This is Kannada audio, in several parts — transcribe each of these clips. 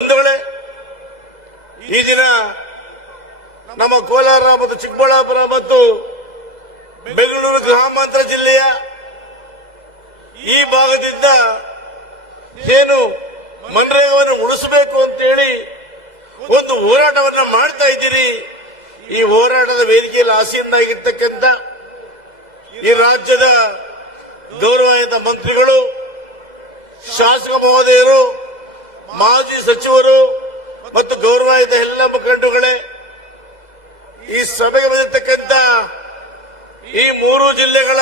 ಈ ದಿನ ನಮ್ಮ ಕೋಲಾರ ಮತ್ತು ಚಿಕ್ಕಬಳ್ಳಾಪುರ ಮತ್ತು ಬೆಂಗಳೂರು ಗ್ರಾಮಾಂತರ ಜಿಲ್ಲೆಯ ಈ ಭಾಗದಿಂದ ಏನು ಮನ್ರೇಗಾವನ್ನು ಉಳಿಸಬೇಕು ಅಂತ ಹೇಳಿ ಒಂದು ಹೋರಾಟವನ್ನ ಮಾಡ್ತಾ ಇದ್ದೀರಿ. ಈ ಹೋರಾಟದ ವೇದಿಕೆಯಲ್ಲಿ ಆಸೀನರಾಗಿರ್ತಕ್ಕಂಥ ಈ ರಾಜ್ಯದ ಗೌರವಾನ್ವಿತ ಮಂತ್ರಿಗಳು, ಶಾಸಕ ಮಹೋದಯರು, ಮಾಜಿ ಸಚಿವರು ಮತ್ತು ಗೌರವಾನ್ವಿತ ಎಲ್ಲ ಮುಖಂಡರುಗಳೇ, ಈ ಸಭೆಗೆ ಬಂದಿರತಕ್ಕಂಥ ಈ ಮೂರು ಜಿಲ್ಲೆಗಳ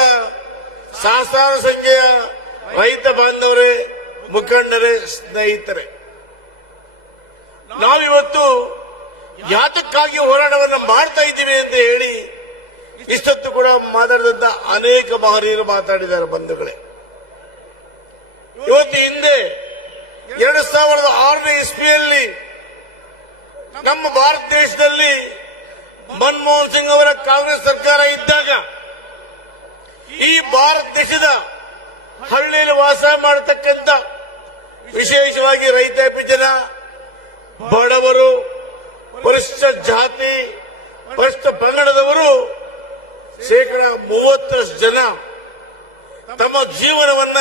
ಸಹಸ್ರಾರು ಸಂಖ್ಯೆಯ ರೈತ ಬಾಂಧವರೇ, ಮುಖಂಡರೇ, ಸ್ನೇಹಿತರೆ, ನಾವಿವತ್ತು ಯಾತಕ್ಕಾಗಿ ಹೋರಾಟವನ್ನು ಮಾಡ್ತಾ ಇದ್ದೀವಿ ಅಂತ ಹೇಳಿ ಇಷ್ಟೊತ್ತು ಕೂಡ ಮಾತಾಡಿದಂತ ಅನೇಕ ಮಹನೀಯರು ಮಾತಾಡಿದ್ದಾರೆ. ಬಂಧುಗಳೇ, ಇವತ್ತು ಹಿಂದೆ 2006ನೇ ಇಸ್ವಿಯಲ್ಲಿ ನಮ್ಮ ಭಾರತ ದೇಶದಲ್ಲಿ ಮನಮೋಹನ್ ಸಿಂಗ್ ಅವರ ಕಾಂಗ್ರೆಸ್ ಸರ್ಕಾರ ಇದ್ದಾಗ ಈ ಭಾರತ ದೇಶದ ಹಳ್ಳಿಯಲ್ಲಿ ವಾಸ ಮಾಡತಕ್ಕಂಥ ವಿಶೇಷವಾಗಿ ರೈತಾಪಿ ಜನ, ಬಡವರು, ಪರಿಶಿಷ್ಟ ಜಾತಿ, ಪರಿಶಿಷ್ಟ ಪಂಗಡದವರು ಶೇಕಡ 30ರಷ್ಟು ಜನ ತಮ್ಮ ಜೀವನವನ್ನ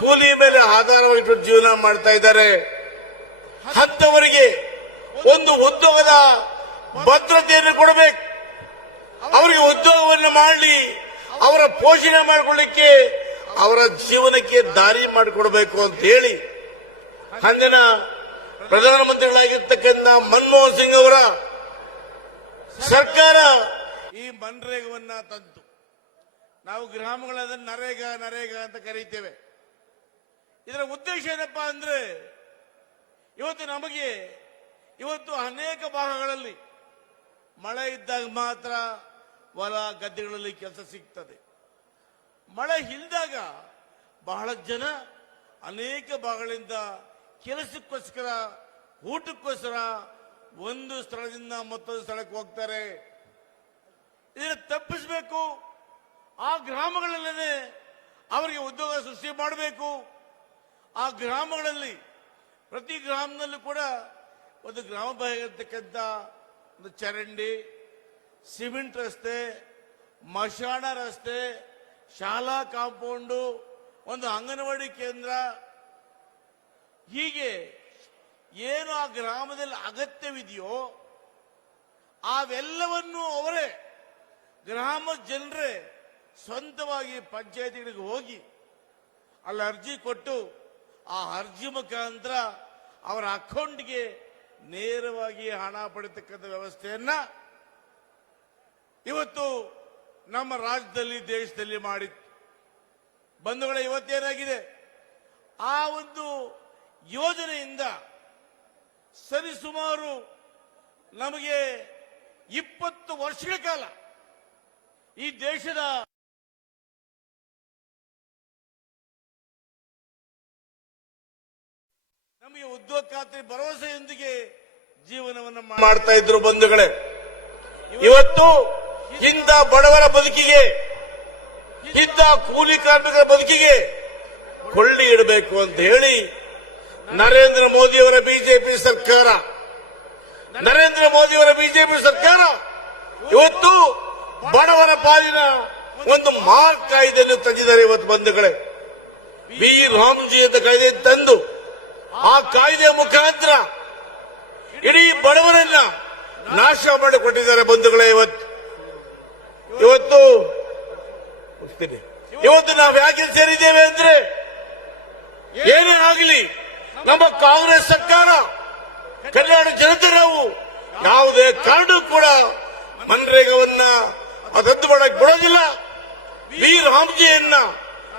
ಕೂಲಿ ಮೇಲೆ ಆಧಾರವಾಗಿ ಜೀವನ ಮಾಡ್ತಾ ಇದ್ದಾರೆ. ಅಂಥವರಿಗೆ ಒಂದು ಉದ್ಯೋಗದ ಭದ್ರತೆಯನ್ನು ಕೊಡಬೇಕು, ಅವರಿಗೆ ಉದ್ಯೋಗವನ್ನು ಮಾಡಲಿ, ಅವರ ಪೋಷಣೆ ಮಾಡಿಕೊಳ್ಳಿಕ್ಕೆ, ಅವರ ಜೀವನಕ್ಕೆ ದಾರಿ ಮಾಡಿಕೊಡಬೇಕು ಅಂತ ಹೇಳಿ ಅಂದಿನ ಪ್ರಧಾನಮಂತ್ರಿಗಳಾಗಿರ್ತಕ್ಕಂಥ ಮನಮೋಹನ್ ಸಿಂಗ್ ಅವರ ಸರ್ಕಾರ ಈ ಮನ್ರೇಗವನ್ನ ತಂತು. ನಾವು ಗ್ರಾಮಗಳಲ್ಲಿ ನರೇಗಾ ನರೇಗಾ ಅಂತ ಕರೀತೇವೆ. ಇದರ ಉದ್ದೇಶ ಏನಪ್ಪಾ ಅಂದ್ರೆ, ಇವತ್ತು ಅನೇಕ ಭಾಗಗಳಲ್ಲಿ ಮಳೆ ಇದ್ದಾಗ ಮಾತ್ರ ಹೊಲ ಗದ್ದೆಗಳಲ್ಲಿ ಕೆಲಸ ಸಿಗ್ತದೆ. ಮಳೆ ಇಲ್ದಾಗ ಬಹಳ ಜನ ಅನೇಕ ಭಾಗಗಳಿಂದ ಕೆಲಸಕ್ಕೋಸ್ಕರ, ಊಟಕ್ಕೋಸ್ಕರ ಒಂದು ಸ್ಥಳದಿಂದ ಮತ್ತೊಂದು ಸ್ಥಳಕ್ಕೆ ಹೋಗ್ತಾರೆ. ಇದನ್ನು ತಪ್ಪಿಸಬೇಕು. ಆ ಗ್ರಾಮಗಳಲ್ಲೇ ಅವರಿಗೆ ಉದ್ಯೋಗ ಸೃಷ್ಟಿ ಮಾಡಬೇಕು. ಆ ಗ್ರಾಮಗಳಲ್ಲಿ ಪ್ರತಿ ಗ್ರಾಮದಲ್ಲೂ ಕೂಡ ಒಂದು ಗ್ರಾಮ ಬಾಗಿರ್ತಕ್ಕಂಥ ಒಂದು ಚರಂಡಿ, ಸಿಮೆಂಟ್ ರಸ್ತೆ, ಮಶಾಣ ರಸ್ತೆ, ಶಾಲಾ ಕಾಂಪೌಂಡು, ಒಂದು ಅಂಗನವಾಡಿ ಕೇಂದ್ರ, ಹೀಗೆ ಏನು ಆ ಗ್ರಾಮದಲ್ಲಿ ಅಗತ್ಯವಿದೆಯೋ ಅವೆಲ್ಲವನ್ನೂ ಅವರೇ ಗ್ರಾಮ ಜನರೇ ಸ್ವಂತವಾಗಿ ಪಂಚಾಯತಿಗಳಿಗೆ ಹೋಗಿ ಅಲ್ಲಿ ಅರ್ಜಿ ಕೊಟ್ಟು ಆ ಅರ್ಜಿ ಮುಖಾಂತರ ಅವರ ಅಕೌಂಟ್ಗೆ ನೇರವಾಗಿ ಹಣ ಪಡೆತಕ್ಕಂಥ ವ್ಯವಸ್ಥೆಯನ್ನ ಇವತ್ತು ನಮ್ಮ ರಾಜ್ಯದಲ್ಲಿ, ದೇಶದಲ್ಲಿ ಮಾಡಿತ್ತು. ಬಂಧುಗಳೇ, ಇವತ್ತೇನಾಗಿದೆ, ಆ ಒಂದು ಯೋಜನೆಯಿಂದ ಸರಿಸುಮಾರು ನಮಗೆ 20 ವರ್ಷಗಳ ಕಾಲ ಈ ದೇಶದ ನಮಗೆ ಉದ್ಯೋಗ ಖಾತ್ರಿ ಭರವಸೆಯೊಂದಿಗೆ ಜೀವನವನ್ನು ಮಾಡ್ತಾ ಇದ್ರು. ಬಂಧುಗಳೇ, ಇವತ್ತು ಇಂಥ ಬಡವರ ಬದುಕಿಗೆ, ಇಂಥ ಕೂಲಿ ಕಾರ್ಮಿಕರ ಬದುಕಿಗೆ ಕೊಳ್ಳಿ ಇಡಬೇಕು ಅಂತ ಹೇಳಿ ನರೇಂದ್ರ ಮೋದಿಯವರ ಬಿಜೆಪಿ ಸರ್ಕಾರ ಇವತ್ತು ಬಡವರ ಪಾಲಿನ ಒಂದು ಮಹಾ ಕಾಯ್ದೆಯನ್ನು ತಂದಿದ್ದಾರೆ. ಇವತ್ತು ಬಂಧುಗಳೇ, ವಿ ರಾಮ್ಜಿ ಅಂತ ಕಾಯ್ದೆ ತಂದು ಆ ಕಾಯ್ದೆಯ ಮುಖಾಂತರ ಇಡೀ ಬಡವರನ್ನ ನಾಶ ಮಾಡಿಕೊಟ್ಟಿದ್ದಾರೆ. ಬಂಧುಗಳೇ, ಇವತ್ತು ನಾವು ಯಾಕೆ ಸೇರಿದ್ದೇವೆ ಅಂದ್ರೆ, ಏನೇ ಆಗಲಿ ನಮ್ಮ ಕಾಂಗ್ರೆಸ್ ಸರ್ಕಾರ, ಕರ್ನಾಟಕ ಜನತೆ ನಾವು ಯಾವುದೇ ಕಾರಣಕ್ಕೂ ಕೂಡ ಮನ್ರೇಗಾವನ್ನ ರದ್ದು ಮಾಡಕ್ಕೆ ಬಿಡೋದಿಲ್ಲ. ವಿ ರಾಮ್ಜಿಯನ್ನ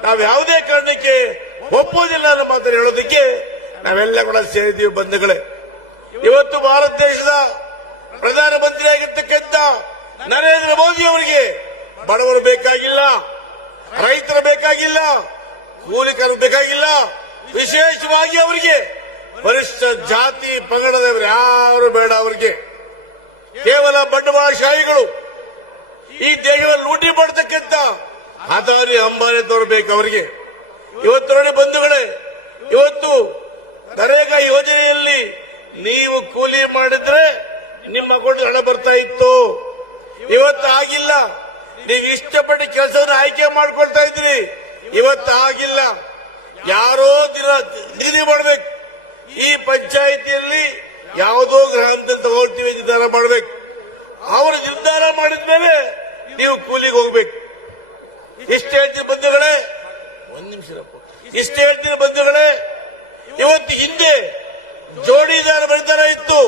ನಾವು ಯಾವುದೇ ಕಾರಣಕ್ಕೆ ಒಪ್ಪೋದಿಲ್ಲ ಅನ್ನೋ ಮಾತನ್ನು ಹೇಳೋದಕ್ಕೆ ನಾವೆಲ್ಲ ಕೂಡ ಸೇರಿದ್ದೀವಿ. ಬಂಧುಗಳೇ, ಇವತ್ತು ಭಾರತ ದೇಶದ ಪ್ರಧಾನಮಂತ್ರಿ ಆಗಿರ್ತಕ್ಕಂಥ ನರೇಂದ್ರ ಮೋದಿ ಅವರಿಗೆ ಬಡವರು ಬೇಕಾಗಿಲ್ಲ, ರೈತರು ಬೇಕಾಗಿಲ್ಲ, ಕೂಲಿಕರು ಬೇಕಾಗಿಲ್ಲ, ವಿಶೇಷವಾಗಿ ಅವರಿಗೆ ಪರಿಶಿಷ್ಟ ಜಾತಿ ಪಂಗಡದವರು ಯಾರು ಬೇಡ. ಅವರಿಗೆ ಕೇವಲ ಬಂಡವಾಳಶಾಹಿಗಳು ಈ ದೇಶವನ್ನು ಲೂಟಿ ಮಾಡತಕ್ಕಂಥ ಅದಾನಿ ಅಂಬಾನಿ ತೋರಬೇಕು ಅವರಿಗೆ. ಇವತ್ತು ನೋಡಿ ಬಂಧುಗಳೇ, ಇವತ್ತು ನರೇಗಾ ಯೋಜನೆಯಲ್ಲಿ ನೀವು ಕೂಲಿ ಮಾಡಿದ್ರೆ ನಿಮ್ಮ ಅಕೌಂಟ್ ಹಣ ಬರ್ತಾ ಇತ್ತು. ಇವತ್ತು ಆಗಿಲ್ಲ. ನೀವು ಇಷ್ಟಪಟ್ಟು ಕೆಲಸವನ್ನು ಆಯ್ಕೆ ಮಾಡ್ಕೊಳ್ತಾ ಇದ್ರಿ. ಇವತ್ತು ಆಗಿಲ್ಲ. ಯಾರೋ ನಿಗದಿ ಮಾಡಬೇಕು. ಈ ಪಂಚಾಯಿತಿಯಲ್ಲಿ ಯಾವುದೋ ಗ್ರಾಮದಿಂದ ತಗೊಳ್ತೀವಿ ನಿರ್ಧಾರ ಮಾಡಬೇಕು. ಅವರು ನಿರ್ಧಾರ ಮಾಡಿದ್ಮೇಲೆ ನೀವು ಕೂಲಿಗೆ ಹೋಗ್ಬೇಕು. ಇಷ್ಟು ಹೇಳ್ತೀನಿ ಬಂಧುಗಳೇ, ಒಂದ್ ನಿಮಿಷ ಇಷ್ಟು ಹೇಳ್ತೀನಿ ಬಂಧುಗಳೇ. ಇವತ್ತು ಹಿಂದೆ ಜೋಡಿದಾರ ಬೆಳೆದಾರ ಇತ್ತು,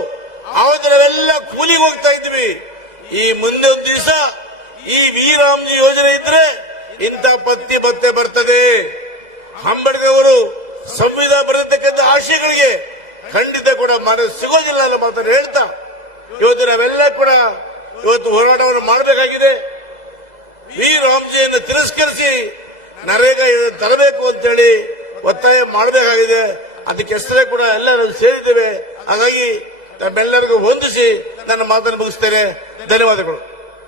ಅವತ್ತು ನಾವೆಲ್ಲ ಕೂಲಿಗೆ ಹೋಗ್ತಾ ಇದ್ವಿ. ಈ ಮುಂದೆ ಒಂದು ದಿವಸ ಈ ವೀರಾಮ್ಜಿ ಯೋಜನೆ ಇದ್ರೆ ಇಂಥ ಪತ್ತಿ ಭತ್ತೆ ಬರ್ತದೆ. ಅಂಬೇಡ್ಕರ್ ಅವರು ಸಂವಿಧಾನ ಬರೆದಿರ್ತಕ್ಕಂಥ ಆಶಯಗಳಿಗೆ ಖಂಡಿತ ಕೂಡ ಸಿಗೋದಿಲ್ಲ ಅನ್ನೋ ಮಾತನ್ನು ಹೇಳ್ತಾ ಇವತ್ತು ನಾವೆಲ್ಲ ಕೂಡ ಇವತ್ತು ಹೋರಾಟವನ್ನು ಮಾಡಬೇಕಾಗಿದೆ. ವೀರಾಮ್ಜಿಯನ್ನು ತಿರಸ್ಕರಿಸಿ ನರೇಗಾ ತರಬೇಕು ಅಂತೇಳಿ ಒತ್ತಾಯ ಮಾಡಬೇಕಾಗಿದೆ. ಅದಕ್ಕೆ ಹೆಸರೇ ಕೂಡ ಎಲ್ಲರೂ ಸೇರಿದ್ದೇವೆ. ಹಾಗಾಗಿ ನಮ್ಮೆಲ್ಲರಿಗೂ ಹೊಂದಿಸಿ ನನ್ನ ಮಾತನ್ನು ಮುಗಿಸ್ತೇನೆ. ಧನ್ಯವಾದಗಳು.